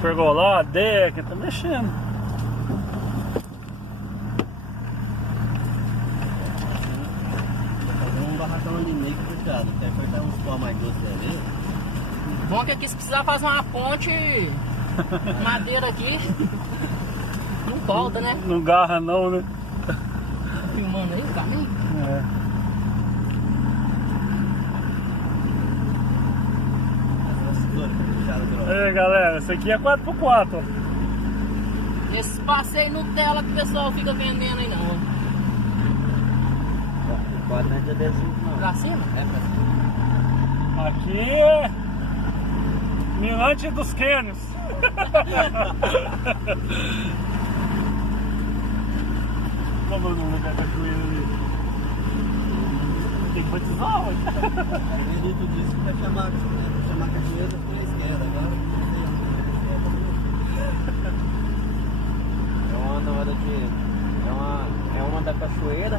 pergolar, deck, tá mexendo. Fazer um barracão ali meio que fechado, quer apertar uns pó mais doces ali. Bom que aqui se precisar fazer uma ponte, madeira aqui, não volta, né? Não garra não, né? Tá filmando aí o caminho? É. Aí galera, esse aqui é 4x4, ó. Esse passeio Nutella que o pessoal fica vendendo aí não. O quadro não é de adesivo não. Pra cima? É pra cima. Aqui é Mirante dos Cânions. Como é o nome da cachoeira ali? Tem que batizar, ué. O Benito disse que vai chamar a cachoeira pela esquerda, agora não sei onde. É uma na hora de. É uma da cachoeira.